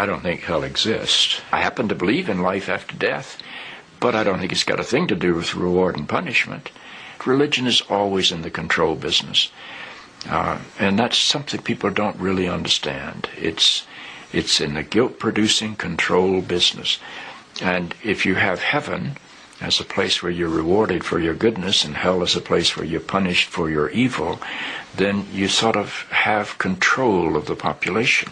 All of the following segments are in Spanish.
I don't think hell exists. I happen to believe in life after death, but I don't think it's got a thing to do with reward and punishment. Religion is always in the control business. And that's something people don't really understand. It's in the guilt-producing control business. And if you have heaven as a place where you're rewarded for your goodness and hell as a place where you're punished for your evil, then you sort of have control of the population.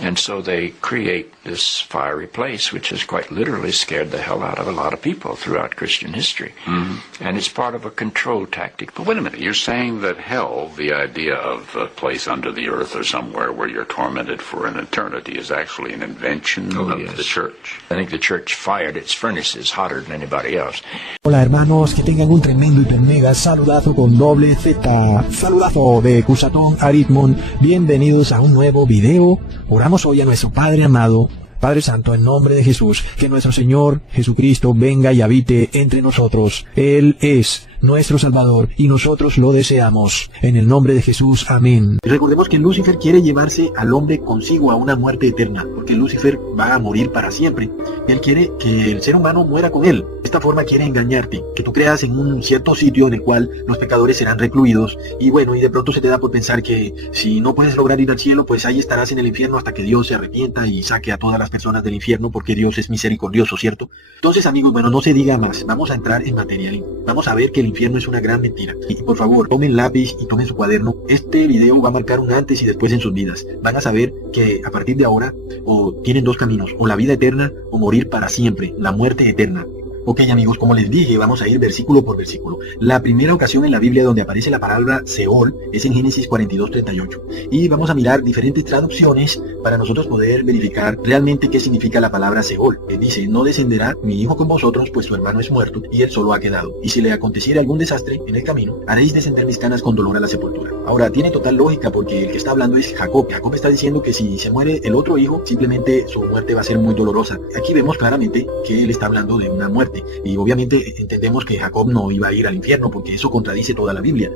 And so they create this fiery place, which has quite literally scared the hell out of a lot of people throughout Christian history. Mm-hmm. And it's part of a control tactic. But wait a minute, you're saying that hell, the idea of a place under the earth or somewhere where you're tormented for an eternity, is actually an invention of the church? I think the church fired its furnaces hotter than anybody else. Hola hermanos, que tengan un tremendo y mega saludazo con doble Z. Saludazo de Cusatón Aritmon. Bienvenidos a un nuevo video. Oramos hoy a nuestro Padre amado, Padre Santo, en nombre de Jesús, que nuestro Señor Jesucristo venga y habite entre nosotros. Él es nuestro Salvador y nosotros lo deseamos. En el nombre de Jesús, amén. Recordemos que Lucifer quiere llevarse al hombre consigo a una muerte eterna, porque Lucifer va a morir para siempre. Él quiere que el ser humano muera con él. De esta forma quiere engañarte, que tú creas en un cierto sitio en el cual los pecadores serán recluidos, y bueno, y de pronto se te da por pensar que si no puedes lograr ir al cielo, pues ahí estarás en el infierno hasta que Dios se arrepienta y saque a todas las personas del infierno, porque Dios es misericordioso, ¿cierto? Entonces, amigos, bueno, no se diga más, vamos a entrar en materia. Vamos a ver que el infierno es una gran mentira. Y por favor, tomen lápiz y tomen su cuaderno. Este video va a marcar un antes y después en sus vidas. Van a saber que a partir de ahora, o tienen dos caminos, o la vida eterna, o morir para siempre, la muerte eterna. Ok, amigos, como les dije, vamos a ir versículo por versículo. La primera ocasión en la Biblia donde aparece la palabra Seol es en Génesis 42:38. Y vamos a mirar diferentes traducciones para nosotros poder verificar realmente qué significa la palabra Seol. Dice, no descenderá mi hijo con vosotros, pues su hermano es muerto y él solo ha quedado. Y si le aconteciera algún desastre en el camino, haréis descender mis canas con dolor a la sepultura. Ahora, tiene total lógica porque el que está hablando es Jacob. Jacob está diciendo que si se muere el otro hijo, simplemente su muerte va a ser muy dolorosa. Aquí vemos claramente que él está hablando de una muerte. Y obviamente entendemos que Jacob no iba a ir al infierno porque eso contradice toda la Biblia.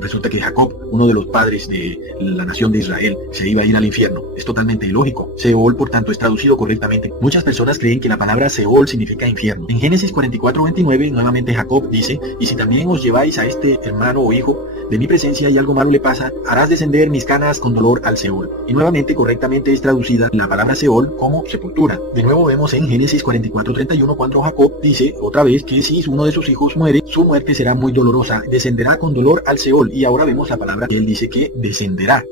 Resulta que Jacob, uno de los padres de la nación de Israel, se iba a ir al infierno. Es totalmente ilógico. Seol, por tanto, es traducido correctamente. Muchas personas creen que la palabra Seol significa infierno. En Génesis 44:29, nuevamente Jacob dice, y si también os lleváis a este hermano o hijo de mi presencia y algo malo le pasa, harás descender mis canas con dolor al Seol. Y nuevamente, correctamente es traducida la palabra Seol como sepultura. De nuevo vemos en Génesis 44:31 cuando Jacob dice otra vez que si uno de sus hijos muere, su muerte será muy dolorosa, descenderá con dolor al Seol. Y ahora vemos la palabra que él dice que descenderá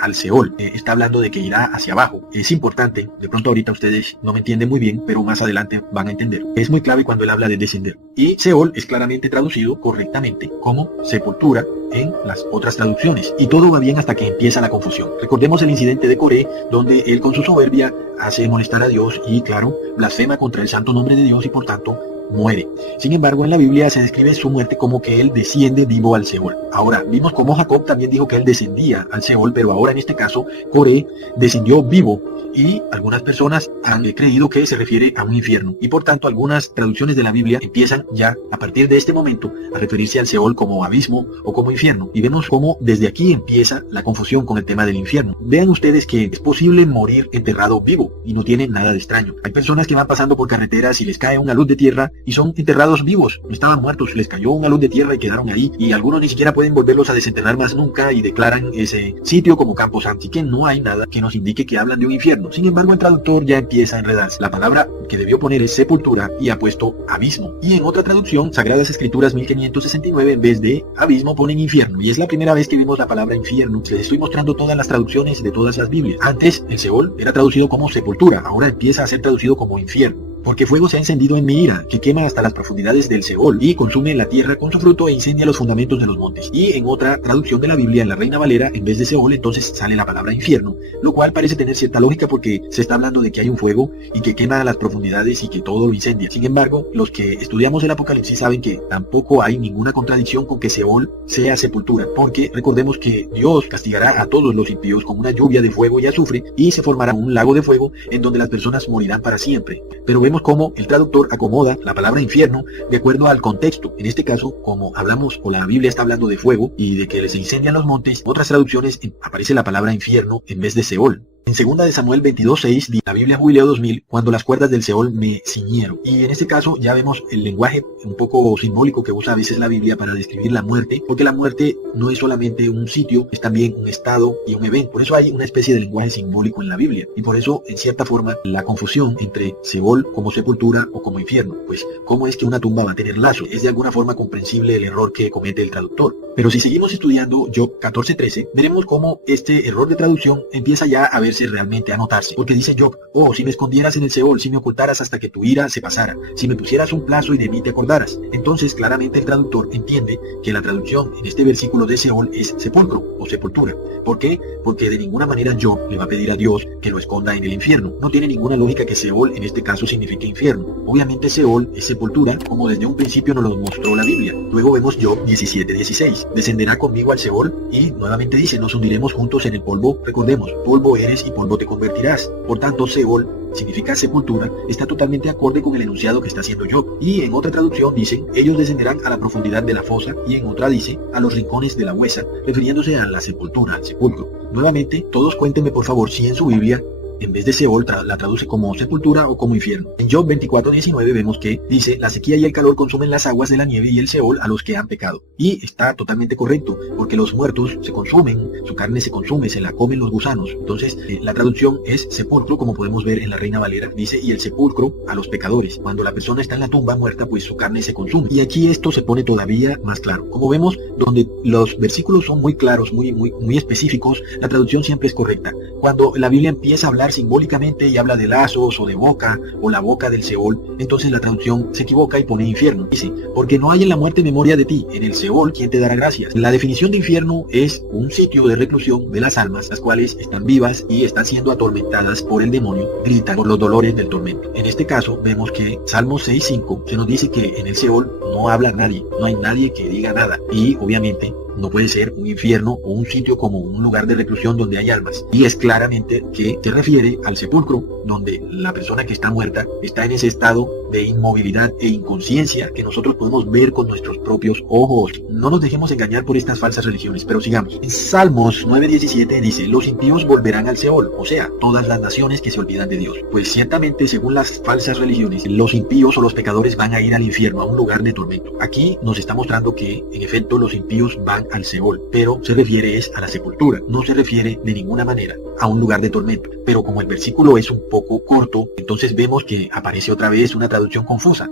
al Seol. Está hablando de que irá hacia abajo. Es importante, de pronto ahorita ustedes no me entienden muy bien, pero más adelante van a entender. Es muy clave cuando él habla de descender. Y Seol es claramente traducido correctamente como sepultura en las otras traducciones. Y todo va bien hasta que empieza la confusión. Recordemos el incidente de Coré, donde él con su soberbia hace molestar a Dios y, claro, blasfema contra el santo nombre de Dios y por tanto muere. Sin embargo, en la Biblia se describe su muerte como que él desciende vivo al Seol. Ahora, vimos cómo Jacob también dijo que él descendía al Seol, pero ahora en este caso, Coré descendió vivo. Y algunas personas han creído que se refiere a un infierno. Y por tanto, algunas traducciones de la Biblia empiezan ya, a partir de este momento, a referirse al Seol como abismo o como infierno. Y vemos cómo desde aquí empieza la confusión con el tema del infierno. Vean ustedes que es posible morir enterrado vivo y no tiene nada de extraño. Hay personas que van pasando por carreteras y les cae una luz de tierra y son enterrados vivos. Estaban muertos, les cayó una luz de tierra y quedaron ahí. Y algunos ni siquiera pueden volverlos a desenterrar más nunca y declaran ese sitio como campo santo. Así que no hay nada que nos indique que hablan de un infierno. Sin embargo, el traductor ya empieza a enredarse. La palabra que debió poner es sepultura y ha puesto abismo. Y en otra traducción, Sagradas Escrituras 1569, en vez de abismo ponen infierno. Y es la primera vez que vemos la palabra infierno. Les estoy mostrando todas las traducciones de todas las Biblias. Antes, el Seol era traducido como sepultura. Ahora empieza a ser traducido como infierno. Porque fuego se ha encendido en mi ira, que quema hasta las profundidades del Seol, y consume la tierra con su fruto e incendia los fundamentos de los montes. Y en otra traducción de la Biblia, en la Reina Valera, en vez de Seol, entonces sale la palabra infierno, lo cual parece tener cierta lógica porque se está hablando de que hay un fuego y que quema las profundidades y que todo lo incendia. Sin embargo, los que estudiamos el Apocalipsis saben que tampoco hay ninguna contradicción con que Seol sea sepultura, porque recordemos que Dios castigará a todos los impíos con una lluvia de fuego y azufre, y se formará un lago de fuego en donde las personas morirán para siempre. Pero vemos cómo el traductor acomoda la palabra infierno de acuerdo al contexto. En este caso, como hablamos o la Biblia está hablando de fuego y de que se incendian los montes, en otras traducciones aparece la palabra infierno en vez de Seol. En 2 de Samuel 22:6, la Biblia Jubileo 2000, cuando las cuerdas del Seol me ciñeron. Y en este caso ya vemos el lenguaje un poco simbólico que usa a veces la Biblia para describir la muerte, porque la muerte no es solamente un sitio, es también un estado y un evento. Por eso hay una especie de lenguaje simbólico en la Biblia. Y por eso, en cierta forma, la confusión entre Seol como sepultura o como infierno. Pues, ¿cómo es que una tumba va a tener lazo? Es de alguna forma comprensible el error que comete el traductor. Pero si seguimos estudiando Job 14:13, veremos cómo este error de traducción empieza ya a verse realmente, a notarse. Porque dice Job: oh, si me escondieras en el Seol, si me ocultaras hasta que tu ira se pasara, si me pusieras un plazo y de mí te acordaras. Entonces claramente el traductor entiende que la traducción en este versículo de Seol es sepulcro o sepultura. ¿Por qué? Porque de ninguna manera Job le va a pedir a Dios que lo esconda en el infierno. No tiene ninguna lógica que Seol en este caso signifique infierno. Obviamente Seol es sepultura, como desde un principio nos lo mostró la Biblia. Luego vemos Job 17:16. Descenderá conmigo al Seol, y nuevamente dice: nos hundiremos juntos en el polvo. Recordemos, polvo eres y polvo te convertirás. Por tanto, Seol significa sepultura, está totalmente acorde con el enunciado que está haciendo Job. Y en otra traducción dicen: ellos descenderán a la profundidad de la fosa, y en otra dice: a los rincones de la huesa, refiriéndose a la sepultura, al sepulcro. Nuevamente, todos cuéntenme por favor si en su Biblia en vez de Seol la traduce como sepultura o como infierno. En Job 24:19 vemos que dice: la sequía y el calor consumen las aguas de la nieve y el Seol a los que han pecado. Y está totalmente correcto, porque los muertos se consumen, su carne se consume, se la comen los gusanos. Entonces la traducción es sepulcro, como podemos ver en la Reina Valera, dice: y el sepulcro a los pecadores. Cuando la persona está en la tumba muerta, pues su carne se consume. Y aquí esto se pone todavía más claro. Como vemos, donde los versículos son muy claros, muy específicos, la traducción siempre es correcta. Cuando la Biblia empieza a hablar simbólicamente y habla de lazos o de boca o la boca del Seol, entonces la traducción se equivoca y pone infierno. Dice: porque no hay en la muerte memoria de ti, en el Seol ¿quién te dará gracias? La definición de infierno es un sitio de reclusión de las almas, las cuales están vivas y están siendo atormentadas por el demonio, gritan por los dolores del tormento. En este caso vemos que Salmos 6:5 se nos dice que en el Seol no habla nadie, no hay nadie que diga nada, y obviamente no puede ser un infierno o un sitio como un lugar de reclusión donde hay almas. Y es claramente que se refiere al sepulcro, donde la persona que está muerta está en ese estado de inmovilidad e inconsciencia que nosotros podemos ver con nuestros propios ojos. No nos dejemos engañar por estas falsas religiones, pero sigamos. En Salmos 9:17 dice: los impíos volverán al Seol, o sea, todas las naciones que se olvidan de Dios. Pues ciertamente, según las falsas religiones, los impíos o los pecadores van a ir al infierno, a un lugar de tormento. Aquí nos está mostrando que, en efecto, los impíos van al Seol, pero se refiere a la sepultura, no se refiere de ninguna manera a un lugar de tormento. Pero como el versículo es un poco corto, entonces vemos que aparece otra vez una traducción confusa.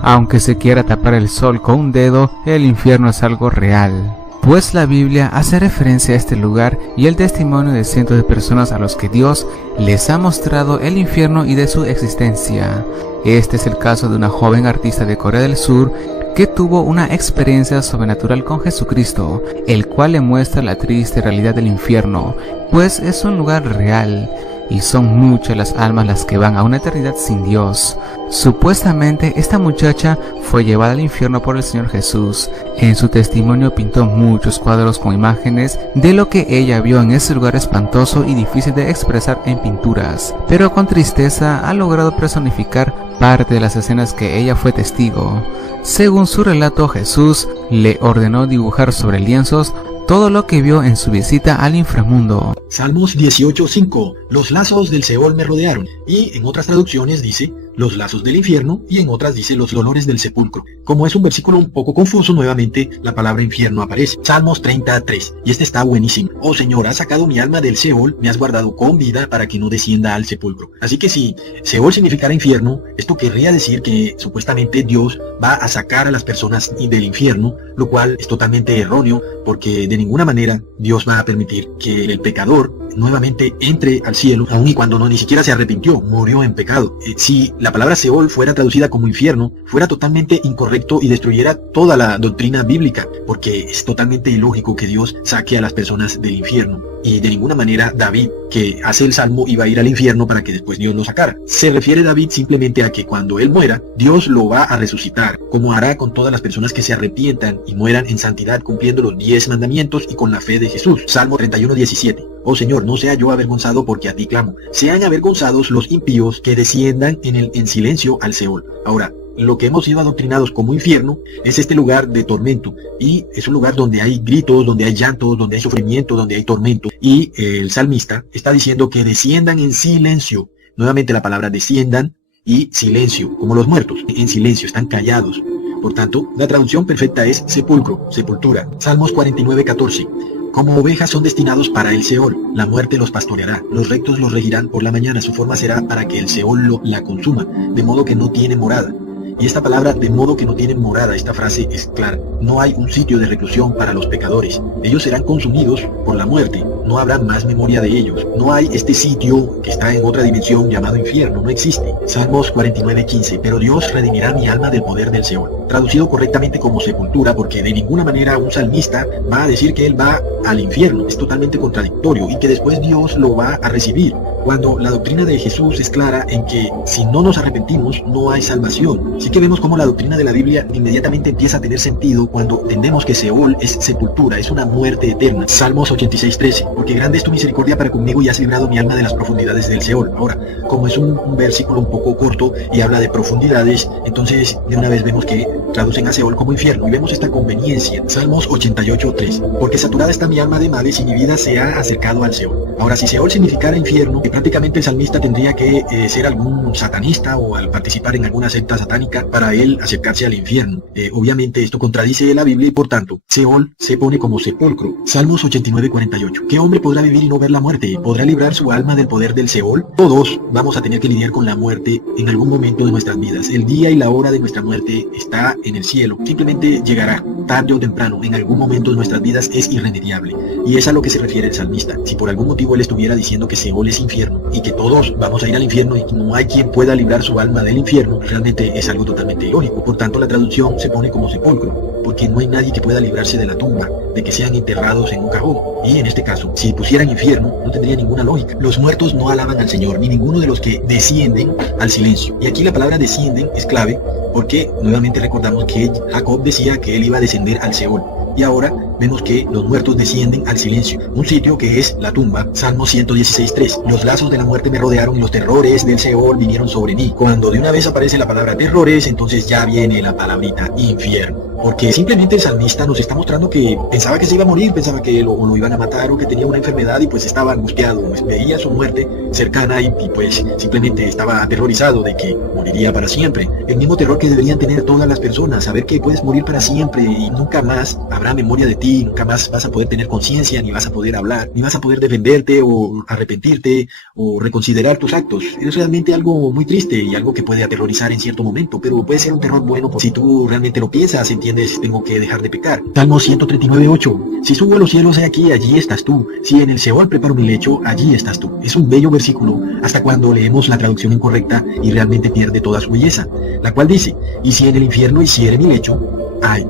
Aunque se quiera tapar el sol con un dedo, el infierno es algo real. Pues la Biblia hace referencia a este lugar y el testimonio de cientos de personas a los que Dios les ha mostrado el infierno y de su existencia. Este es el caso de una joven artista de Corea del Sur que tuvo una experiencia sobrenatural con Jesucristo, el cual le muestra la triste realidad del infierno, pues es un lugar real, y son muchas las almas las que van a una eternidad sin Dios. Supuestamente esta muchacha fue llevada al infierno por el Señor Jesús. En su testimonio pintó muchos cuadros con imágenes de lo que ella vio en ese lugar espantoso y difícil de expresar en pinturas, pero con tristeza ha logrado personificar parte de las escenas que ella fue testigo. Según su relato, Jesús le ordenó dibujar sobre lienzos todo lo que vio en su visita al inframundo. Salmos 18:5. Los lazos del Seol me rodearon. Y en otras traducciones dice: los lazos del infierno, y en otras dice: los dolores del sepulcro. Como es un versículo un poco confuso, nuevamente la palabra infierno aparece. Salmos 30:3. Y este está buenísimo. Oh Señor, has sacado mi alma del Seol, me has guardado con vida para que no descienda al sepulcro. Así que si Seol significara infierno, esto querría decir que supuestamente Dios va a sacar a las personas del infierno, lo cual es totalmente erróneo, porque de ninguna manera Dios va a permitir que el pecador nuevamente entre al cielo, aun y cuando ni siquiera se arrepintió, murió en pecado. Si la palabra Seol fuera traducida como infierno, fuera totalmente incorrecto y destruyera toda la doctrina bíblica, porque es totalmente ilógico que Dios saque a las personas del infierno. Y de ninguna manera David, que hace el salmo, iba a ir al infierno para que después Dios lo sacara. Se refiere David simplemente a que cuando él muera, Dios lo va a resucitar, como hará con todas las personas que se arrepientan y mueran en santidad cumpliendo los 10 mandamientos y con la fe de Jesús. Salmo 31:17. Oh Señor, no sea yo avergonzado porque a ti clamo. Sean avergonzados los impíos que desciendan en silencio al Seol. Ahora, lo que hemos sido adoctrinados como infierno es este lugar de tormento, y es un lugar donde hay gritos, donde hay llantos, donde hay sufrimiento, donde hay tormento, y el salmista está diciendo que desciendan en silencio. Nuevamente la palabra desciendan y silencio, como los muertos, en silencio, están callados. Por tanto, la traducción perfecta es sepulcro, sepultura. Salmos 49:14. Como ovejas son destinados para el Seol, la muerte los pastoreará, los rectos los regirán por la mañana, su forma será para que el Seol la consuma, de modo que no tiene morada. Y esta palabra, de modo que no tienen morada, esta frase es clara. No hay un sitio de reclusión para los pecadores. Ellos serán consumidos por la muerte. No habrá más memoria de ellos. No hay este sitio que está en otra dimensión llamado infierno. No existe. Salmos 49:15. Pero Dios redimirá mi alma del poder del Seol. Traducido correctamente como sepultura, porque de ninguna manera un salmista va a decir que él va al infierno. Es totalmente contradictorio, y que después Dios lo va a recibir. Cuando la doctrina de Jesús es clara en que si no nos arrepentimos no hay salvación. Así que vemos cómo la doctrina de la Biblia inmediatamente empieza a tener sentido cuando entendemos que Seol es sepultura, es una muerte eterna. Salmos 86:13. Porque grande es tu misericordia para conmigo y has librado mi alma de las profundidades del Seol. Ahora, como es un versículo un poco corto y habla de profundidades, entonces de una vez vemos que traducen a Seol como infierno, y vemos esta conveniencia. Salmos 88:3. Porque saturada está mi alma de males y mi vida se ha acercado al Seol. Ahora, si Seol significara infierno, prácticamente el salmista tendría que ser algún satanista, o al participar en alguna secta satánica para él acercarse al infierno. Obviamente esto contradice la Biblia, y por tanto Seol se pone como sepulcro. Salmos 89:48. ¿Qué hombre podrá vivir y no ver la muerte? ¿Podrá librar su alma del poder del Seol? Todos vamos a tener que lidiar con la muerte en algún momento de nuestras vidas. El día y la hora de nuestra muerte está en el cielo. Simplemente llegará, tarde o temprano, en algún momento de nuestras vidas. Es irremediable, y es a lo que se refiere el salmista. Si por algún motivo él estuviera diciendo que Seol es infierno y que todos vamos a ir al infierno y que no hay quien pueda librar su alma del infierno, realmente es algo totalmente ilógico. Por tanto, la traducción se pone como sepulcro, porque no hay nadie que pueda librarse de la tumba, de que sean enterrados en un cajón. Y en este caso, si pusieran infierno, no tendría ninguna lógica. Los muertos no alaban al Señor, ni ninguno de los que descienden al silencio. Y aquí la palabra descienden es clave, porque nuevamente recordamos que Jacob decía que él iba a descender al Seol. Y ahora vemos que los muertos descienden al silencio, un sitio que es la tumba. Salmo 116:3. Los lazos de la muerte me rodearon y los terrores del Seol vinieron sobre mí. Cuando de una vez aparece la palabra terrores, entonces ya viene la palabrita infierno. Porque simplemente el salmista nos está mostrando que pensaba que se iba a morir, pensaba que lo iban a matar, o que tenía una enfermedad, y pues estaba angustiado, pues veía su muerte cercana y pues simplemente estaba aterrorizado de que moriría para siempre. El mismo terror que deberían tener todas las personas, saber que puedes morir para siempre y nunca más habrá memoria de ti, nunca más vas a poder tener conciencia, ni vas a poder hablar, ni vas a poder defenderte o arrepentirte o reconsiderar tus actos. Es realmente algo muy triste y algo que puede aterrorizar en cierto momento, pero puede ser un terror bueno si tú realmente lo piensas, entiendes, tengo que dejar de pecar. Salmo 139:8. Si subo a los cielos, he aquí, allí estás tú. Si en el Seol preparo mi lecho, allí estás tú. Es un bello versículo hasta cuando leemos la traducción incorrecta y realmente pierde toda su belleza, la cual dice: y si en el infierno hiciere mi lecho,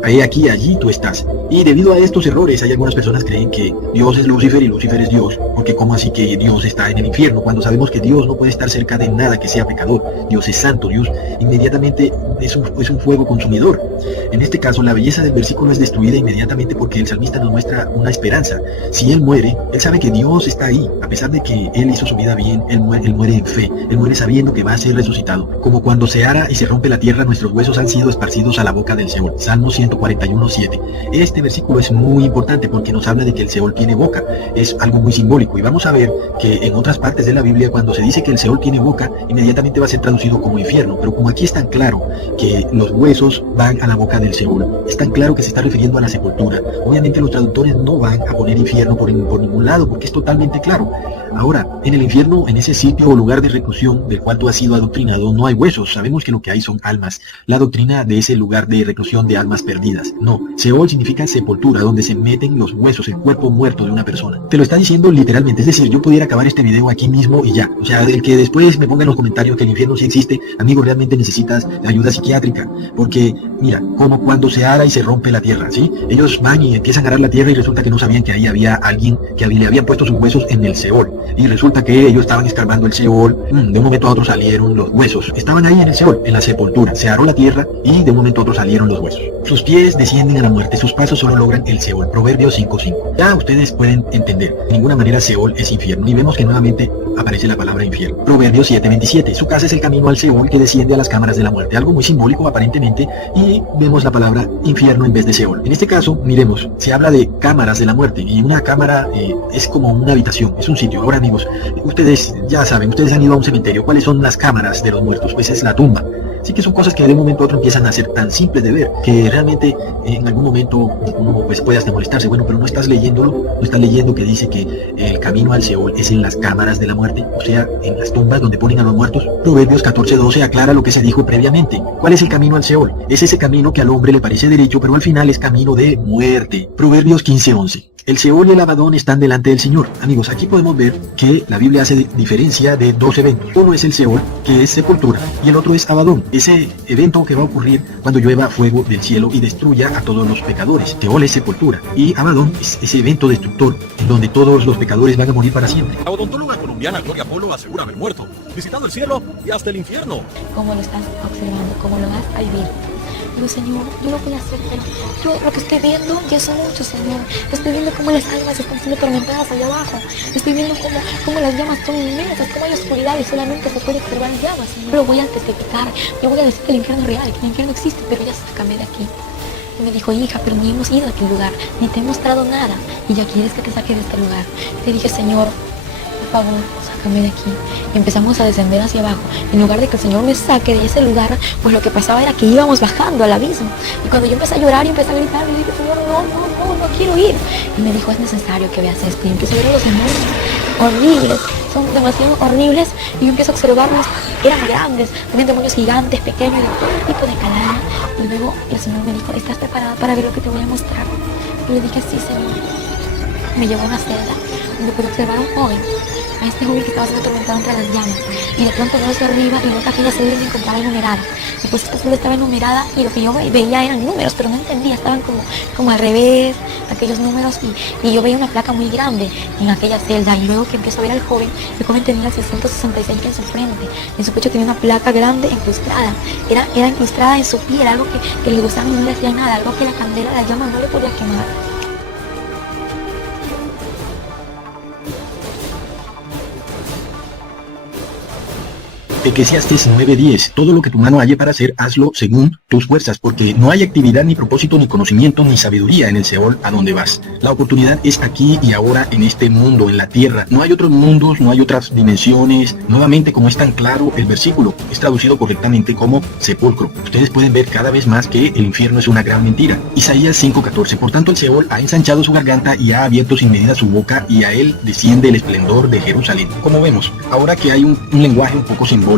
he aquí, allí tú estás. Y debido a estos errores, hay algunas personas que creen que Dios es Lucifer y Lucifer es Dios, porque ¿cómo así que Dios está en el infierno? Cuando sabemos que Dios no puede estar cerca de nada que sea pecador. Dios es santo, Dios inmediatamente es un fuego consumidor. En este caso, la belleza del versículo es destruida inmediatamente, porque el salmista nos muestra una esperanza. Si él muere, él sabe que Dios está ahí, a pesar de que él hizo su vida bien. Él muere en fe, él muere sabiendo que va a ser resucitado. Como cuando se ara y se rompe la tierra, nuestros huesos han sido esparcidos a la boca del Seol. Salmo 141:7. Este versículo es muy importante porque nos habla de que el Seol tiene boca. Es algo muy simbólico, y vamos a ver que en otras partes de la Biblia, cuando se dice que el Seol tiene boca, inmediatamente va a ser traducido como infierno. Pero como aquí es tan claro que los huesos van a la boca del Seol, es tan claro que se está refiriendo a la sepultura, obviamente los traductores no van a poner infierno por ningún lado, porque es totalmente claro. Ahora, en el infierno, en ese sitio o lugar de reclusión del cual tú has sido adoctrinado, no hay huesos. Sabemos que lo que hay son almas. La doctrina de ese lugar de reclusión de almas perdidas. No, Seol significa sepultura, donde se meten los huesos, el cuerpo muerto de una persona. Te lo está diciendo literalmente, es decir, yo pudiera acabar este video aquí mismo y ya. O sea, el que después me ponga en los comentarios que el infierno sí existe, amigo, realmente necesitas ayuda psiquiátrica, porque mira, como cuando se ara y se rompe la tierra, ¿sí? Ellos van y empiezan a arar la tierra y resulta que no sabían que ahí había alguien que le habían puesto sus huesos en el Seol. y resulta que ellos estaban escarbando el Seol. De un momento a otro salieron los huesos. Estaban ahí en el Seol, en la sepultura. Se aró la tierra y de un momento a otro salieron los huesos. Sus pies descienden a la muerte, sus pasos solo logran el Seol. Proverbios 5:5. Ya ustedes pueden entender, de ninguna manera Seol es infierno. Y vemos que nuevamente aparece la palabra infierno. Proverbios 7:27. Su casa es el camino al Seol que desciende a las cámaras de la muerte. Algo muy simbólico aparentemente, y vemos la palabra infierno en vez de Seol. En este caso, miremos, se habla de cámaras de la muerte, y una cámara es como una habitación, es un sitio. Ahora amigos, ustedes ya saben, ustedes han ido a un cementerio. ¿Cuáles son las cámaras de los muertos? Pues es la tumba. Así que son cosas que de un momento a otro empiezan a ser tan simples de ver, que realmente en algún momento uno pues puede hasta molestarse. Bueno, pero no estás leyéndolo, no estás leyendo que dice que el camino al Seol es en las cámaras de la muerte, o sea, en las tumbas donde ponen a los muertos. Proverbios 14:12 aclara lo que se dijo previamente. ¿Cuál es el camino al Seol? Es ese camino que al hombre le parece derecho, pero al final es camino de muerte. Proverbios 15:11. El Seol y el Abadón están delante del Señor. Amigos, aquí podemos ver que la Biblia hace diferencia de dos eventos. Uno es el Seol, que es sepultura, y el otro es Abadón, ese evento que va a ocurrir cuando llueva fuego del cielo y destruya a todos los pecadores. Seol es sepultura, y Abadón es ese evento destructor donde todos los pecadores van a morir para siempre. La odontóloga colombiana Gloria Polo asegura haber muerto, visitando el cielo y hasta el infierno. Cómo lo estás observando, cómo lo vas a vivir. Digo, Señor, yo lo voy a hacer, pero yo lo que estoy viendo ya son muchos, Señor. Estoy viendo cómo las almas están siendo tormentadas allá abajo. Estoy viendo cómo las llamas son inmensas, cómo hay oscuridad y solamente se puede observar llamas, Señor. Pero voy a testificar, yo voy a decir que el infierno es real, que el infierno existe, pero ya sácame de aquí. Y me dijo, hija, pero ni hemos ido a aquel lugar, ni te he mostrado nada, y ya quieres que te saque de este lugar. Y le dije, Señor, por favor, sácame de aquí. Y empezamos a descender hacia abajo. En lugar de que el Señor me saque de ese lugar, pues lo que pasaba era que íbamos bajando al abismo. Y cuando yo empecé a llorar y empecé a gritar, le dije, Señor, no quiero ir. Y me dijo, es necesario que veas esto. Y empecé a ver a los demonios horribles, son demasiado horribles. Y yo empiezo a observarlos, eran grandes, tenían demonios gigantes, pequeños, de todo tipo de calaña. Y luego el Señor me dijo, ¿estás preparada para ver lo que te voy a mostrar? Y le dije, sí, Señor. Me llevó a una celda donde pude observar a un joven, a este joven que estaba siendo atormentado entre las llamas, y de pronto veo hacia arriba y veo que aquella celda se encontraba enumerada, y pues esta celda estaba enumerada y lo que yo veía eran números, pero no entendía, estaban como al revés aquellos números, y yo veía una placa muy grande en aquella celda, y luego que empiezo a ver al joven, el joven tenía 666 en su frente, en su pecho tenía una placa grande incrustada, era incrustada en su piel, algo que le gustaba y no le hacía nada, algo que la candela, la llama no le podía quemar. Eclesiastés 9:10. Todo lo que tu mano halle para hacer, hazlo según tus fuerzas, porque no hay actividad, ni propósito, ni conocimiento, ni sabiduría en el Seol a donde vas. La oportunidad es aquí y ahora en este mundo, en la tierra. No hay otros mundos, no hay otras dimensiones. Nuevamente, como es tan claro, el versículo es traducido correctamente como sepulcro. Ustedes pueden ver cada vez más que el infierno es una gran mentira. Isaías 5:14. Por tanto, el Seol ha ensanchado su garganta y ha abierto sin medida su boca, y a él desciende el esplendor de Jerusalén. Como vemos, ahora que hay un lenguaje un poco simbólico,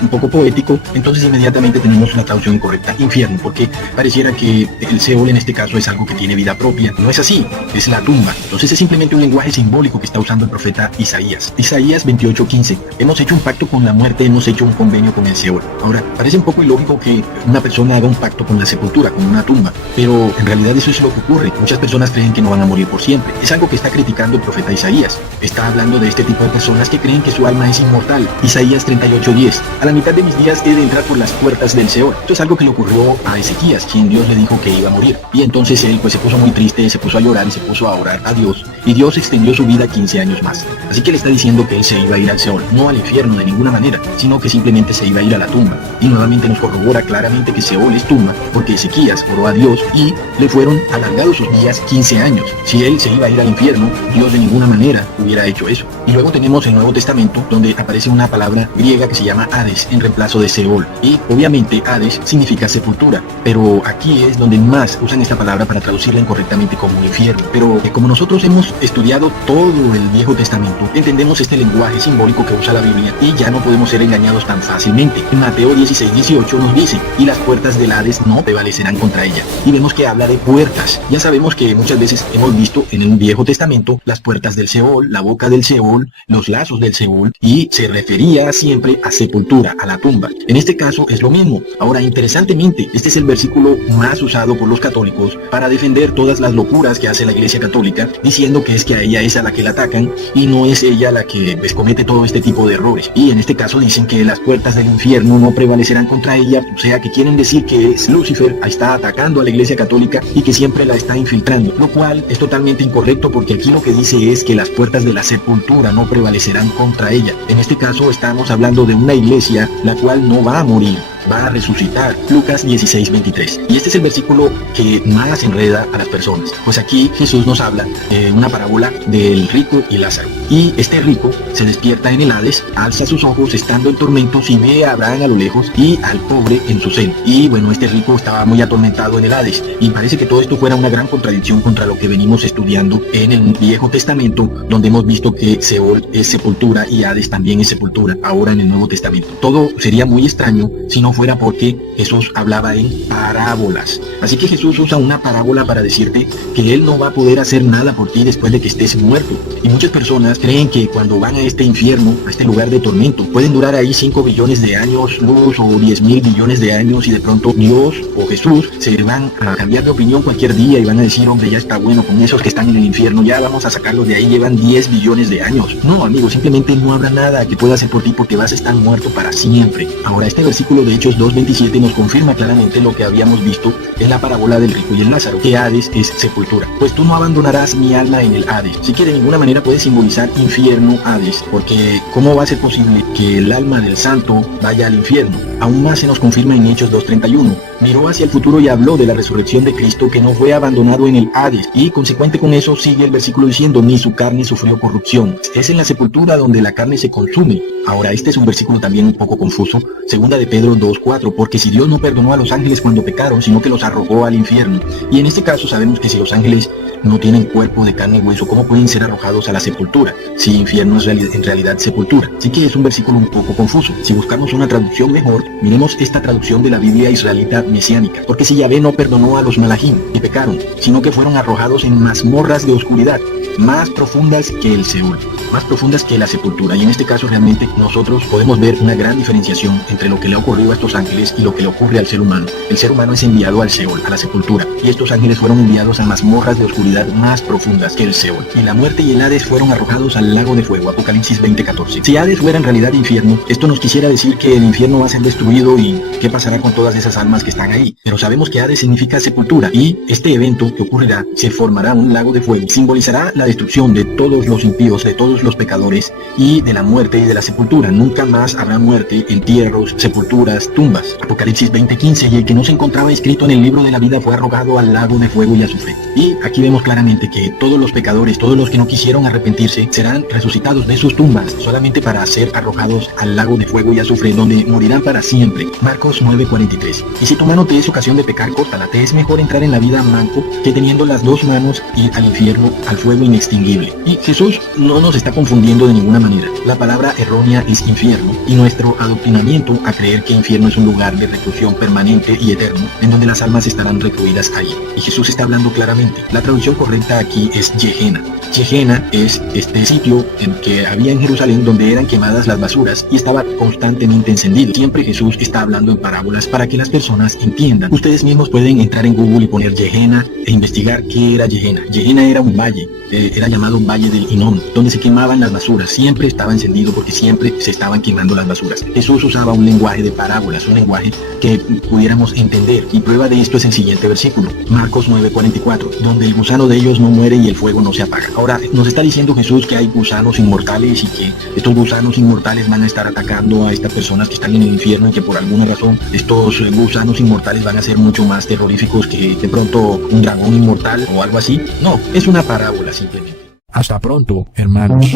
un poco poético, entonces inmediatamente tenemos una traducción incorrecta, infierno, porque pareciera que el Seol en este caso es algo que tiene vida propia. No es así, es la tumba. Entonces es simplemente un lenguaje simbólico que está usando el profeta Isaías. Isaías 28:15. Hemos hecho un pacto con la muerte, hemos hecho un convenio con el Seol. Ahora, parece un poco ilógico que una persona haga un pacto con la sepultura, con una tumba, pero en realidad eso es lo que ocurre. Muchas personas creen que no van a morir por siempre. Es algo que está criticando el profeta Isaías. Está hablando de este tipo de personas que creen que su alma es inmortal. Isaías 38:10. A la mitad de mis días he de entrar por las puertas del Seol. Esto es algo que le ocurrió a Ezequías, quien Dios le dijo que iba a morir. Y entonces él pues se puso muy triste, se puso a llorar y se puso a orar a Dios. Y Dios extendió su vida 15 años más. Así que le está diciendo que él se iba a ir al Seol, no al infierno de ninguna manera, sino que simplemente se iba a ir a la tumba. Y nuevamente nos corrobora claramente que Seol es tumba, porque Ezequías oró a Dios y le fueron alargados sus días 15 años. Si él se iba a ir al infierno, Dios de ninguna manera hubiera hecho eso. Y luego tenemos el Nuevo Testamento, donde aparece una palabra griega que se llama Hades, en reemplazo de Seol. Y obviamente Hades significa sepultura, pero aquí es donde más usan esta palabra para traducirla incorrectamente como infierno. Pero como nosotros hemos estudiado todo el Viejo Testamento, entendemos este lenguaje simbólico que usa la Biblia y ya no podemos ser engañados tan fácilmente. En Mateo 16:18 nos dice, y las puertas del Hades no prevalecerán contra ella. Y vemos que habla de puertas. Ya sabemos que muchas veces hemos visto en el Viejo Testamento las puertas del Seol, la boca del Seol, los lazos del Seol, y se refería siempre a sepultura, a la tumba. En este caso es lo mismo. Ahora, interesantemente, este es el versículo más usado por los católicos para defender todas las locuras que hace la Iglesia Católica, diciendo diciendo que es que a ella es a la que la atacan y no es ella la que pues, comete todo este tipo de errores. Y en este caso dicen que las puertas del infierno no prevalecerán contra ella, o sea que quieren decir que es Lucifer, está atacando a la Iglesia Católica y que siempre la está infiltrando, lo cual es totalmente incorrecto, porque aquí lo que dice es que las puertas de la sepultura no prevalecerán contra ella. En este caso estamos hablando de una iglesia la cual no va a morir, va a resucitar. Lucas 16:23. Y este es el versículo que más enreda a las personas, pues aquí Jesús nos habla de una parábola del rico y Lázaro. Y este rico se despierta en el Hades, alza sus ojos estando en tormentos y ve a Abraham a lo lejos y al pobre en su seno. Y bueno, este rico estaba muy atormentado en el Hades, y parece que todo esto fuera una gran contradicción contra lo que venimos estudiando en el Viejo Testamento, donde hemos visto que Seol es sepultura y Hades también es sepultura, ahora en el Nuevo Testamento. Todo sería muy extraño si no fuera porque Jesús hablaba en parábolas. Así que Jesús usa una parábola para decirte que Él no va a poder hacer nada por ti después de que estés muerto. Y muchas personas creen que cuando van a este infierno, a este lugar de tormento, pueden durar ahí 5 billones de años luz o 10.000 billones de años, y de pronto Dios o Jesús se van a cambiar de opinión cualquier día y van a decir, hombre, ya está bueno con esos que están en el infierno, ya vamos a sacarlos de ahí, llevan 10 billones de años. No, amigo, simplemente no habrá nada que pueda hacer por ti porque vas a estar muerto para siempre. Ahora, este versículo de Hechos 2:27 nos confirma claramente lo que habíamos visto en la parábola del rico y el Lázaro, que Hades es sepultura. Pues tú no abandonarás mi alma en el Hades. Así que de ninguna manera puede simbolizar infierno Hades, porque ¿cómo va a ser posible que el alma del santo vaya al infierno? Aún más se nos confirma en Hechos 2:31. Miró hacia el futuro y habló de la resurrección de Cristo, que no fue abandonado en el Hades, y consecuente con eso sigue el versículo diciendo, ni su carne sufrió corrupción. Es en la sepultura donde la carne se consume. Ahora, este es un versículo también un poco confuso, segunda de Pedro 2:4, porque si Dios no perdonó a los ángeles cuando pecaron, sino que los arrojó al infierno. Y en este caso sabemos que si los ángeles no tienen cuerpo de carne y hueso, ¿cómo pueden ser arrojados a la sepultura? Si infierno es en realidad sepultura. Así que es un versículo un poco confuso. Si buscamos una traducción mejor, miremos esta traducción de la Biblia israelita mesiánica. Porque si Yahvé no perdonó a los malajim que pecaron, sino que fueron arrojados en mazmorras de oscuridad, más profundas que el Seol, más profundas que la sepultura. Y en este caso realmente nosotros podemos ver una gran diferenciación entre lo que le ha ocurrido a estos ángeles y lo que le ocurre al ser humano. El ser humano es enviado al Seol, a la sepultura, y estos ángeles fueron enviados a mazmorras de oscuridad más profundas que el Seol. Y la muerte y el Hades fueron arrojados al lago de fuego, Apocalipsis 20:14. Si Hades fuera en realidad infierno, esto nos quisiera decir que el infierno va a ser destruido y qué pasará con todas esas almas que están ahí. Pero sabemos que Hades significa sepultura, y este evento que ocurrirá, se formará un lago de fuego, simbolizará la destrucción de todos los impíos, de todos los pecadores, y de la muerte y de la sepultura. Nunca más habrá muerte, entierros, sepulturas, tumbas. Apocalipsis 20:15, y el que no se encontraba escrito en el libro de la vida fue arrojado al lago de fuego y azufre. Y aquí vemos claramente que todos los pecadores, todos los que no quisieron arrepentirse, serán resucitados de sus tumbas solamente para ser arrojados al lago de fuego y azufre, donde morirán para siempre. Marcos 9:43. Y si tu mano te es ocasión de pecar, córtala. Te es mejor entrar en la vida manco que teniendo las dos manos ir al infierno, al fuego inextinguible. Y Jesús no nos está confundiendo de ninguna manera. La palabra errónea es infierno, y nuestro adoctrinamiento a creer que infierno es un lugar de reclusión permanente y eterno, en donde las almas estarán recluidas ahí. Y Jesús está hablando claramente. La traducción correcta aquí es Gehenna. Gehenna es este sitio que había en Jerusalén donde eran quemadas las basuras y estaba constantemente encendido. Siempre Jesús está hablando en parábolas para que las personas entiendan. Ustedes mismos pueden entrar en Google y poner Gehenna e investigar qué era Gehenna. Gehenna era un valle, era llamado Valle del Hinnom, donde se quemaban las basuras. Siempre estaba encendido porque siempre se estaban quemando las basuras. Jesús usaba un lenguaje de parábolas, un lenguaje que pudiéramos entender, y prueba de esto es el siguiente versículo, Marcos 9:44, donde el gusano de ellos no muere y el fuego no se apaga. Ahora, nos está diciendo Jesús que hay gusanos inmortales y que estos gusanos inmortales van a estar atacando a estas personas que están en el infierno, y que por alguna razón estos gusanos inmortales van a ser mucho más terroríficos que de pronto un dragón inmortal o algo así. No, es una parábola simplemente. Hasta pronto, hermanos.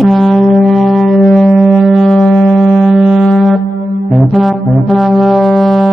Thank you.